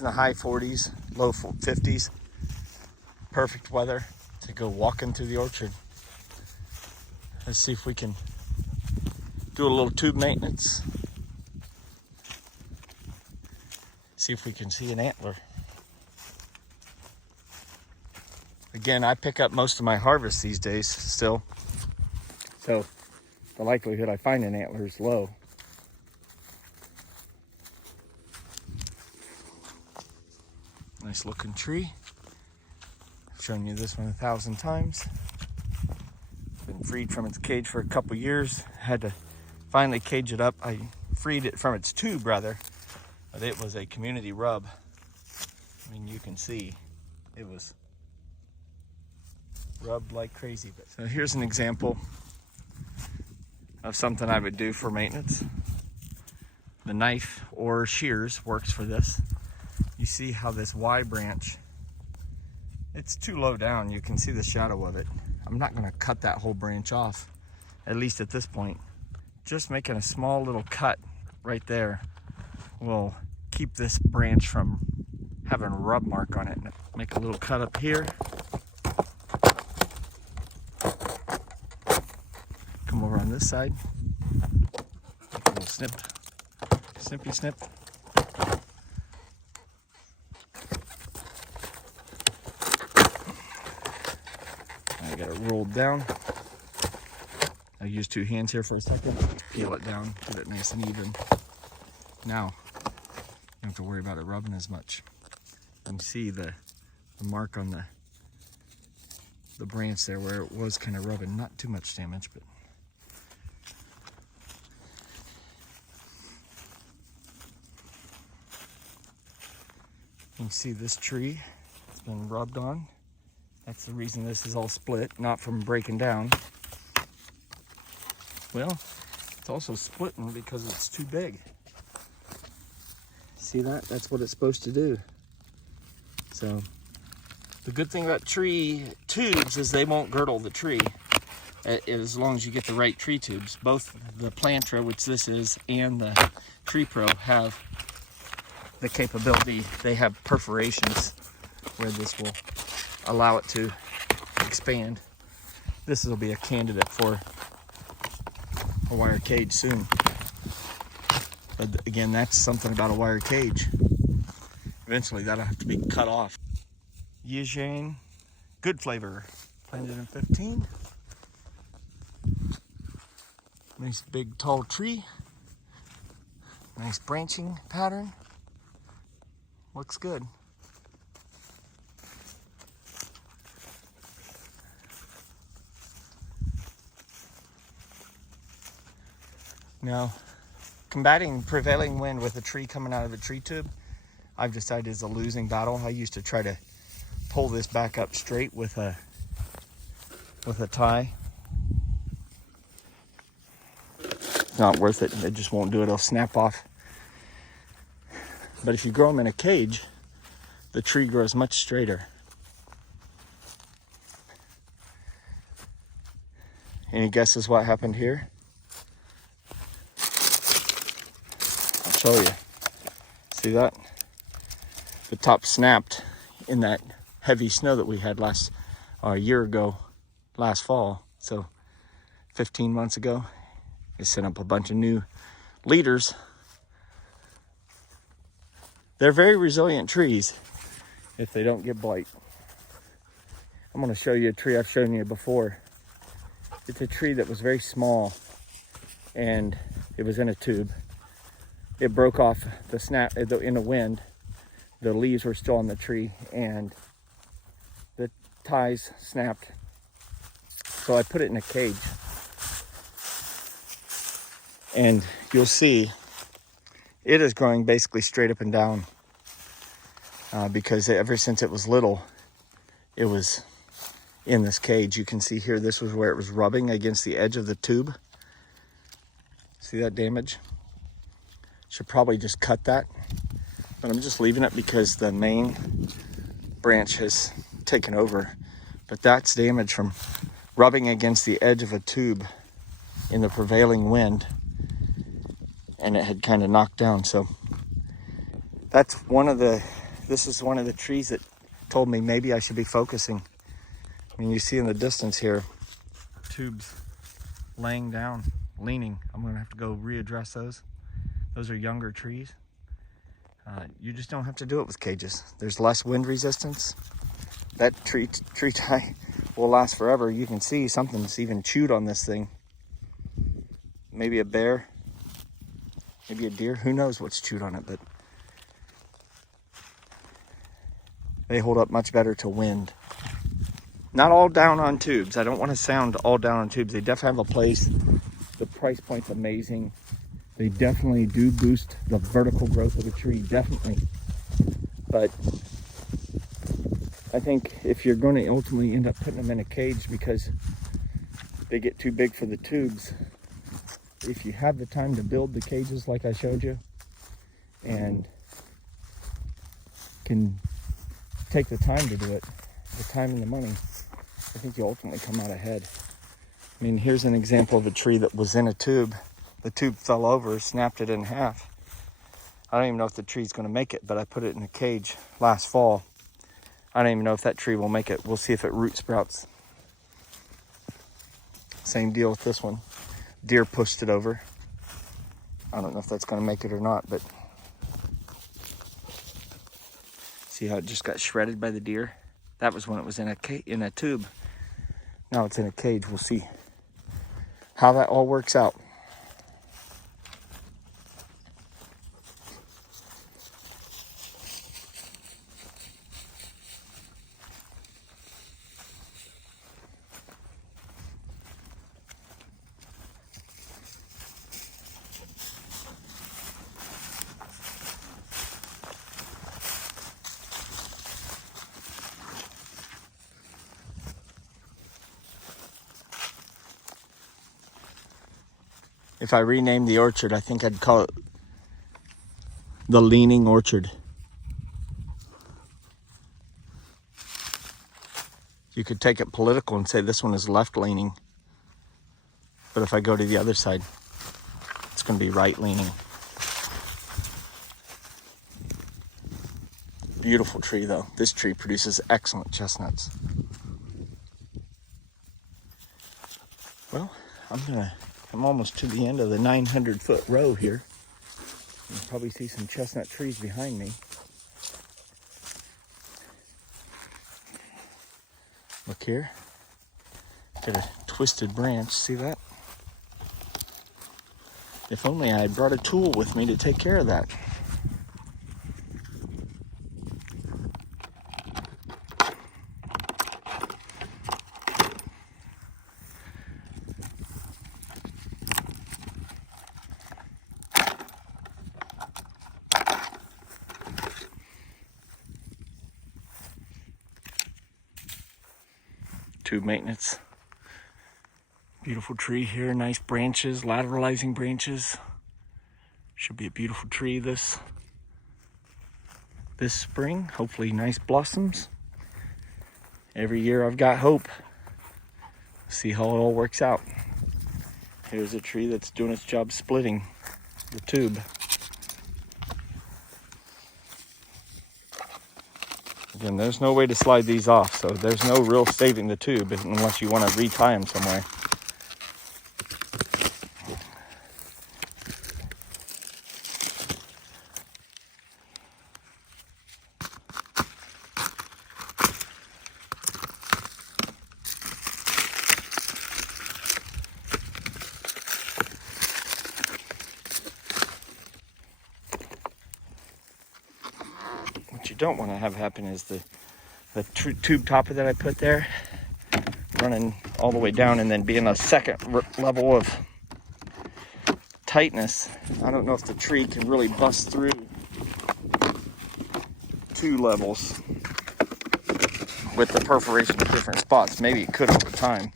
in the high 40s, low 50s. Perfect weather to go walking through the orchard. Let's see if we can do a little tube maintenance. See if we can see an antler. Again, I pick up most of my harvest these days still, so the likelihood I find an antler is low. Nice looking tree. I've shown you this one 1,000 times. Been freed from its cage for a couple years. Had to finally cage it up. I freed it from its tube rather, but it was a community rub. I mean, you can see it was rubbed like crazy. But so here's an example of something I would do for maintenance. The knife or shears works for this. You see how this Y branch, it's too low down. You can see the shadow of it. I'm not going to cut that whole branch off, at least at this point. Just making a small little cut right there will keep this branch from having a rub mark on it. Make a little cut up here. Come over on this side. Make a little snippy snip. I got it rolled down. I use 2 hands here for a second. Peel it down, get it nice and even. Now, you don't have to worry about it rubbing as much. You can see the mark on the branch there where it was kind of rubbing. Not too much damage, but you can see this tree, it's been rubbed on. That's the reason this is all split, not from breaking down. Well, it's also splitting because it's too big. See that? That's what it's supposed to do. So, the good thing about tree tubes is they won't girdle the tree as long as you get the right tree tubes. Both the Plantra, which this is, and the Tree Pro have the capability. They have perforations where this will allow it to expand. This will be a candidate for a wire cage soon. But again, that's something about a wire cage. Eventually that'll have to be cut off. Yijane, good flavor. Planted in 15. Nice big tall tree. Nice branching pattern. Looks good. Now, combating prevailing wind with a tree coming out of a tree tube, I've decided is a losing battle. I used to try to pull this back up straight with a tie. It's not worth it. It just won't do it. It'll snap off. But if you grow them in a cage, the tree grows much straighter. Any guesses what happened here? I'll show you. See that? The top snapped in that heavy snow that we had a year ago, last fall. So 15 months ago, I sent up a bunch of new leaders. They're very resilient trees if they don't get blight. I'm going to show you a tree I've shown you before. It's a tree that was very small and it was in a tube. It broke off the snap in the wind. The leaves were still on the tree and the ties snapped. So I put it in a cage. And you'll see it is growing basically straight up and down because ever since it was little, it was in this cage. You can see here, this was where it was rubbing against the edge of the tube. See that damage? Should probably just cut that, but I'm just leaving it because the main branch has taken over. But that's damage from rubbing against the edge of a tube in the prevailing wind, and it had kind of knocked down. So that's one of the this is one of the trees that told me maybe I should be focusing. I mean, you see in the distance here, tubes laying down, leaning. I'm gonna have to go readdress those. Those are younger trees. You just don't have to do it with cages. There's less wind resistance. That tree tie will last forever. You can see something's even chewed on this thing. Maybe a bear, maybe a deer. Who knows what's chewed on it, but they hold up much better to wind. Not all down on tubes. I don't want to sound all down on tubes. They definitely have a place. The price point's amazing. They definitely do boost the vertical growth of a tree, definitely. But I think if you're going to ultimately end up putting them in a cage because they get too big for the tubes, if you have the time to build the cages like I showed you and can take the time to do it, the time and the money, I think you ultimately come out ahead. I mean, here's an example of a tree that was in a tube. The tube fell over, snapped it in half. I don't even know if the tree's going to make it, but I put it in a cage last fall. I don't even know if that tree will make it. We'll see if it root sprouts. Same deal with this one. Deer pushed it over. I don't know if that's going to make it or not, but see how it just got shredded by the deer? That was when it was in a tube. Now it's in a cage. We'll see how that all works out. If I renamed the orchard, I think I'd call it the Leaning Orchard. You could take it political and say this one is left-leaning. But if I go to the other side, it's going to be right-leaning. Beautiful tree, though. This tree produces excellent chestnuts. Well, I'm almost to the end of the 900-foot row here. You can probably see some chestnut trees behind me. Look here. Got a twisted branch. See that? If only I had brought a tool with me to take care of that. Tube maintenance. Beautiful tree here, nice branches, lateralizing branches. Should be a beautiful tree this spring. Hopefully nice blossoms. Every year I've got hope. See how it all works out. Here's a tree that's doing its job splitting the tube. Again, there's no way to slide these off, so there's no real saving the tube unless you want to retie them somewhere. Don't want to have happen is the tube topper that I put there running all the way down and then being a second level of tightness. I don't know if the tree can really bust through 2 levels with the perforation of different spots. Maybe it could over time.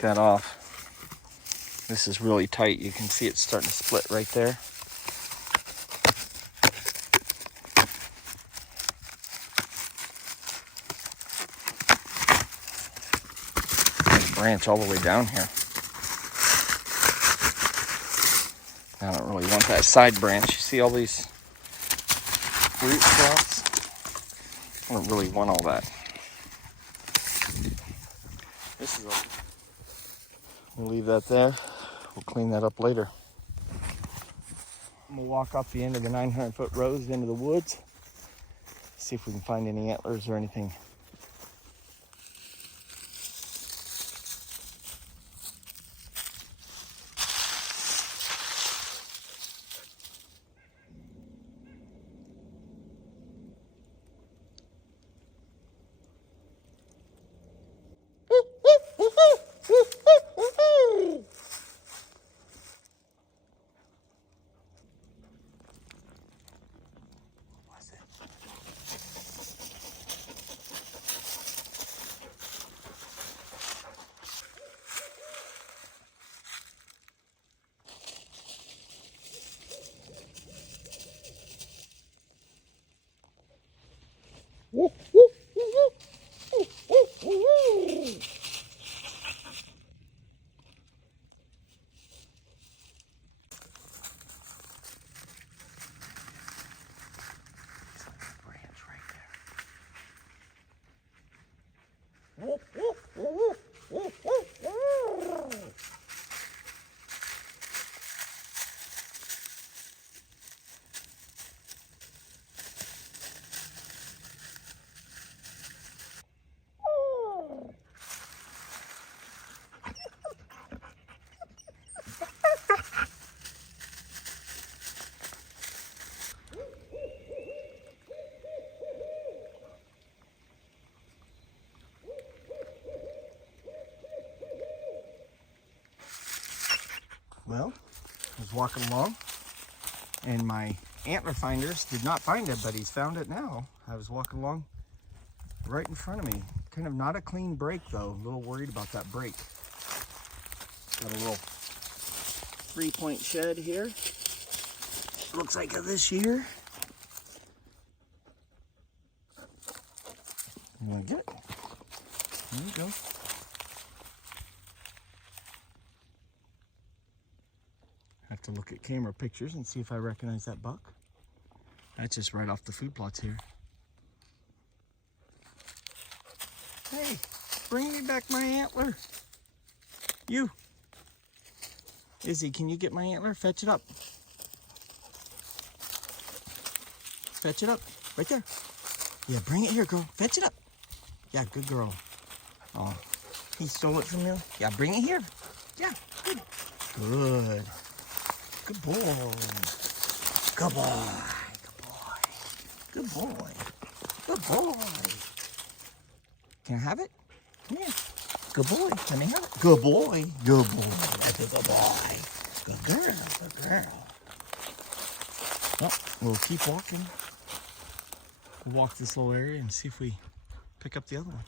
That off. This is really tight. You can see it's starting to split right there. branch all the way down here. I don't really want that side branch. You see all these root spots? I don't really want all that. This is we'll leave that there. We'll clean that up later. We'll walk off the end of the 900-foot rows into the woods. See if we can find any antlers or anything. Well, I was walking along and my antler finders did not find it, but he's found it now. I was walking along right in front of me. Kind of not a clean break though. A little worried about that break. Got a little 3-point shed here. Looks like this year. You want to get it? There you go. Have to look at camera pictures and see if I recognize that buck. That's just right off the food plots here. Hey, bring me back my antler. You. Izzy, can you get my antler? Fetch it up. Fetch it up. Right there. Yeah, bring it here, girl. Fetch it up. Yeah, good girl. Oh, he stole it from you? Yeah, bring it here. Yeah, good. Good. Good boy. Good boy. Good boy. Good boy. Good boy. Can I have it? Come here. Good boy. Let me have it. Good boy. Good boy. That's a good boy. Good girl. Good girl. Well, we'll keep walking. We'll walk this little area and see if we pick up the other one.